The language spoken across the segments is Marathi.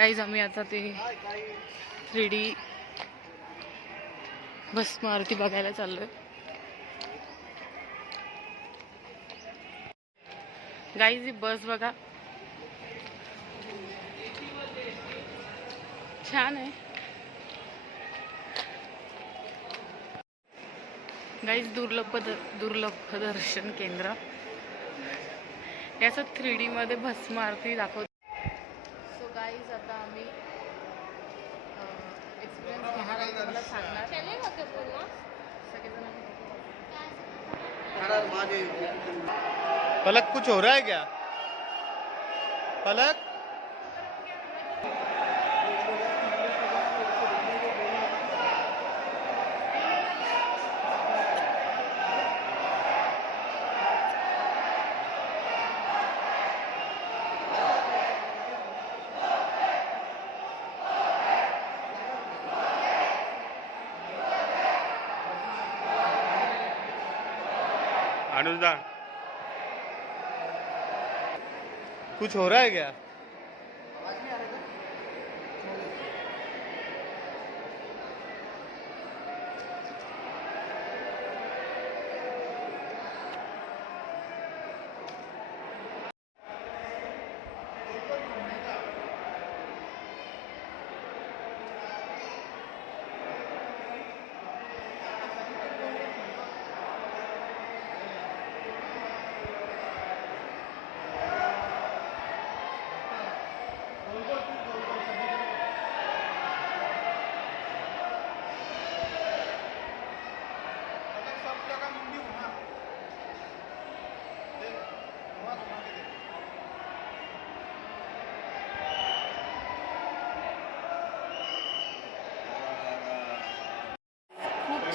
गाईज आम्ही आता ते थ्री डी बस मारुती बघायला चाललोय. गाईज ही बस बघा. छान आहे. गाईज दुर्लभ दुर्लभ दर्शन केंद्र. याचं थ्री डी मध्ये भस्म आरती दाखवत आम्ही एक्सपिरियन्स घेणार आहोत तुम्हाला सांगणार सगळेजण आम्ही पलक कुछ हो रहा है क्या? पलक? अनुजा कुछ हो रहा है क्या?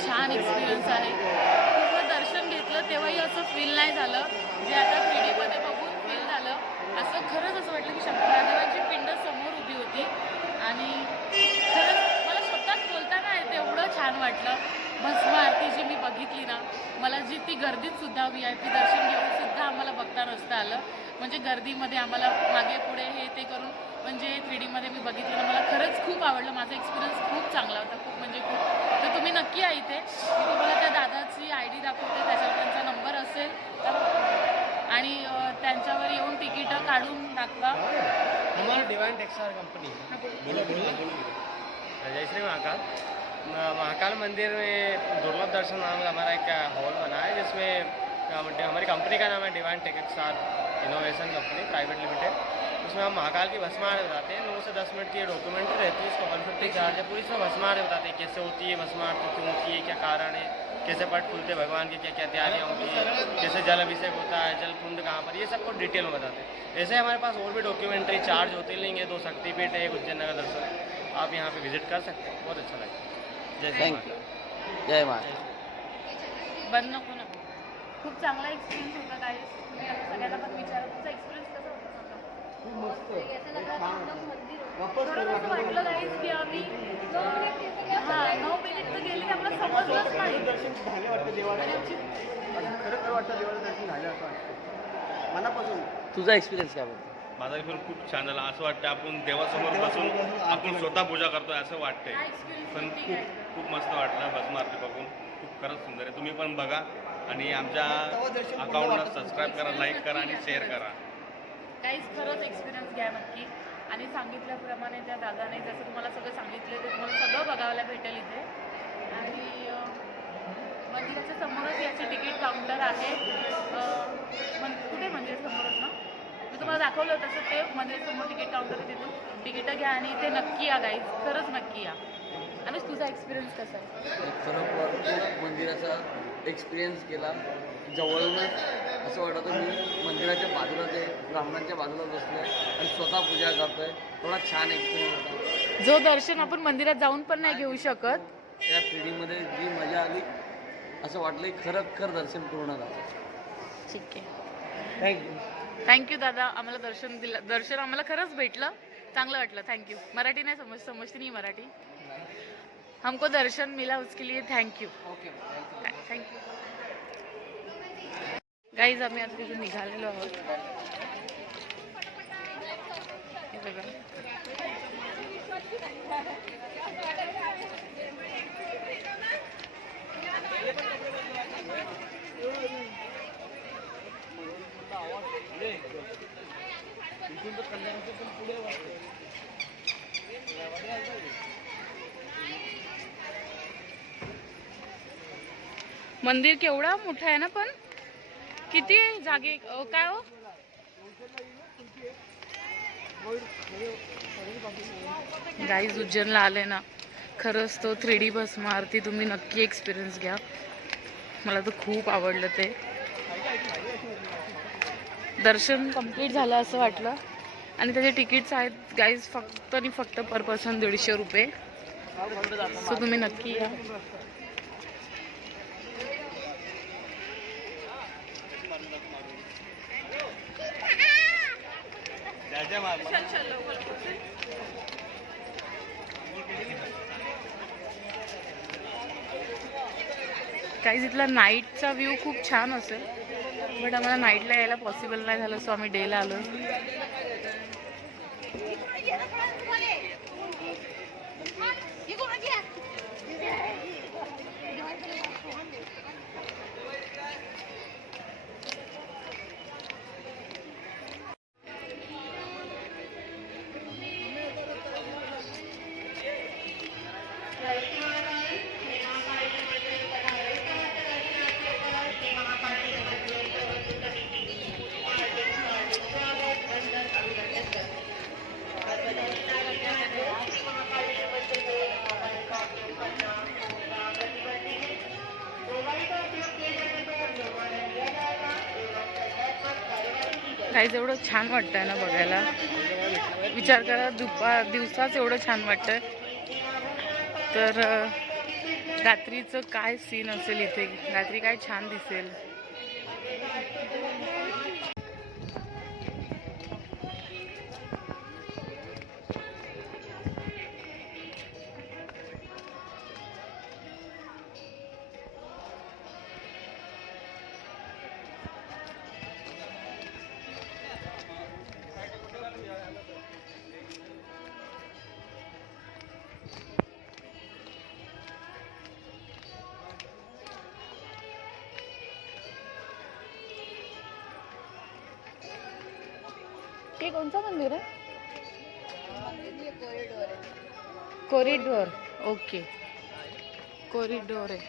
छान एक्सपिरियन्स आहे. पूर्ण दर्शन घेतलं तेव्हाही असं फील नाही झालं. जे आता थ्री डीमध्ये बघून फील झालं. असं खरंच असं वाटलं की शंकरादेवांची पिंड समोर उभी होती. आणि खरंच मला स्वतःच बोलताना येते एवढं छान वाटलं. भस्म आरती जी मी बघितली ना मला जी ती गर्दीत सुद्धा व्ही आय पी दर्शन घेऊन सुद्धा आम्हाला बघता नसतं आलं. म्हणजे गर्दीमध्ये आम्हाला मागे पुढे हे ते करून म्हणजे थ्री डीमध्ये मी बघितलं मला खरंच खूप आवडलं. माझा एक्सपिरियन्स खूप चांगला होता खूप म्हणजे खूप. तर तुम्ही नक्की या इथे. मी तुम्हाला त्या दादाची आय डी दाखवते त्याच्यावर त्यांचा नंबर असेल तर. आणि त्यांच्यावर येऊन तिकीटं काढून दाखवा. Divine textile company. जय श्री महाकाल. महाकाल मंदिर में दुर्लभ दर्शन नाम का हमारा एक हॉल बना है जिसमें हम- हमारी कंपनी का नाम है divine textile innovation company private limited. उसमें हम महाकाल की भस्मार बताते हैं। नौ से दस मिनट की डॉक्यूमेंट्री रहती है उसका वन फिफ्टी चार्ज है। पूरी इसमें भस्मार बताते हैं कैसे होती है भस्मार तो क्यों होती है क्या कारण है कैसे पट खुलते हैं भगवान की क्या क्या तैयारियाँ होती है कैसे जल अभिषेक होता है जल कुंड कहाँ पर ये सबको डिटेल में बताते हैं। ऐसे हमारे पास और भी डॉक्यूमेंट्री चार ज्योतिर्लिंग है दो शक्तिपीठ है एक उज्जैन नगर दर्शन आप यहाँ पे विज़िट कर सकते हैं बहुत अच्छा लगेगा। जय श्री Thank जय महाराज बंद नको ना। खूप चांगला एक्सपिरियन्स होता काय सगळ्यांना पण विचारा तुमचा एक्सपिरियन्स खरंच असं वाटलं नाही की आम्ही हा. नऊ मिनिट तर गेले ते आम्हाला समजलंच नाही. आणि आमची खरं वाटतं देवाचं दर्शन झालं असं वाटतं. मनापासून. तुझा एक्सपिरियन्स काय बोलतो माझा पण खूप छान झाला. असं वाटतं आपण देवासमोर बसून आपण स्वतः पूजा करतोय असं वाटतंय. एक्सपिरियन्स पण खूप? खूप मस्त वाटलं भस्म आरती बघून. खूप खरंच सुंदर आहे. तुम्ही पण बघा आणि आमच्या अकाउंटला सबस्क्राईब करा लाईक करा आणि शेअर करा. काहीच खरंच एक्सपिरियन्स घ्या नक्की. आणि सांगितल्याप्रमाणे त्या दादाने जसं तुम्हाला सगळं सांगितलं ते तुम्हाला सगळं बघायला भेटेल इथे. आणि मंदिराच्या म्हणजे समोरच याचे तिकीट काउंटर आहे. मन कुठे मंदिर समोरच ना? मी तुम्हाला दाखवलं तसं ते म्हणजे मंदिरासमोर तिकीट काउंटर आहे तिथून. तिकीटं घ्या आणि ते नक्की या गाईज खरंच नक्की या. आणि तुझा एक्सपिरियन्स कसा आहे? मंदिराचा एक्सपिरियन्स केला. जवळूनच असं वाटत मी मंदिराच्या बाजूला ते ब्राह्मणांच्या बाजूला बसलो आहे आणि स्वतः पूजा करतोय. थोडा छान एक्सपिरियन्स होता. जो दर्शन आपण मंदिरात जाऊन पण नाही घेऊ शकत. त्या पिढीमध्ये जी मजा आली असं वाटलं की खरं दर्शन पूर्ण झालं. ठीक आहे. थँक्यू थँक्यू दादा. आम्हाला दर्शन दिलं. दर्शन आम्हाला खरंच भेटलं. चांगलं वाटलं. थँक्यू मराठी नाही समज समजते नाही मराठी. हमको दर्शन मिला उसके लिए थँक्यू ओके थँक्यू गाईज आम्ही आता तिथून निघालेलो आहोत। हे मंदिर केवढा मोठा आहे ना पण? किती जागे काय हो? गाईज उज्जैनला आले ना. खरंच तो थ्री डी बस मारती तुम्ही नक्की एक्सपिरियन्स घ्या. मला तर खूप आवडलं ते. दर्शन कंप्लीट झालं असं वाटलं. आणि त्याचे तिकीट्स आहेत गाईज फक्त आणि फक्त पर पर्सन दीडशे रुपये. सो तुम्ही नक्की या. काही तिथला नाईटचा व्ह्यू खूप छान असेल बट आम्हाला नाईटला यायला पॉसिबल नाही झालं सो आम्ही डेला आलो. काही एवढं छान वाटतंय ना बघायला. विचार करा दुपार दिवसाच एवढं छान वाटतंय. तर रात्रीचं काय सीन असेल इथे? रात्री काय छान दिसेल? ते कोणतं मंदिर आहे? Corridor okay. कॉरिडोर आहे.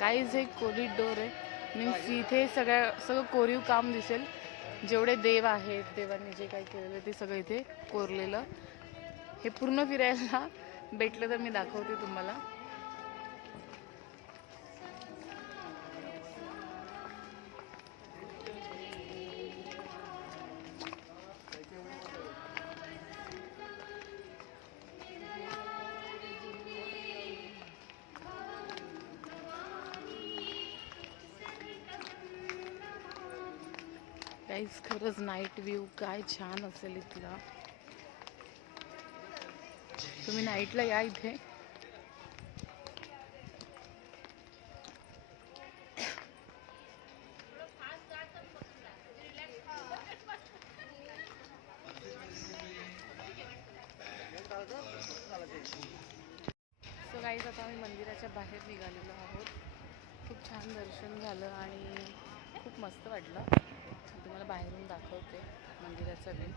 गाईज हे कॉरिडोर आहे. मीन्स इथे सगळ्या सगळं कोरीव काम दिसेल. जेवढे देव आहेत देवांनी जे काही केलेलं ते सगळं इथे कोरलेलं. हे पूर्ण फिरायला भेटलं तर मी दाखवते तुम्हाला. गाईज खरंच नाईट व्ह्यू काय छान असेल इथला. तुम्ही नाईटला या इथे. सो गाईज आता आम्ही मंदिराच्या बाहेर निघालेलो आहोत. खूप छान दर्शन झालं आणि खूप मस्त वाटलं. तुम्हाला बाहेरून दाखवते मंदिराचा व्ह्यू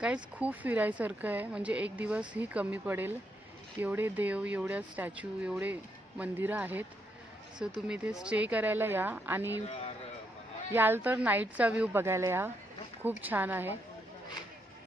काहीच खूप फिरायसारखं आहे. म्हणजे एक दिवसही कमी पडेल. एवढे देव एवढ्या स्टॅच्यू एवढे मंदिरं आहेत. सो तुम्ही इथे स्टे करायला या. आणि याल तर नाईटचा व्ह्यू बघायला या. खूप छान आहे.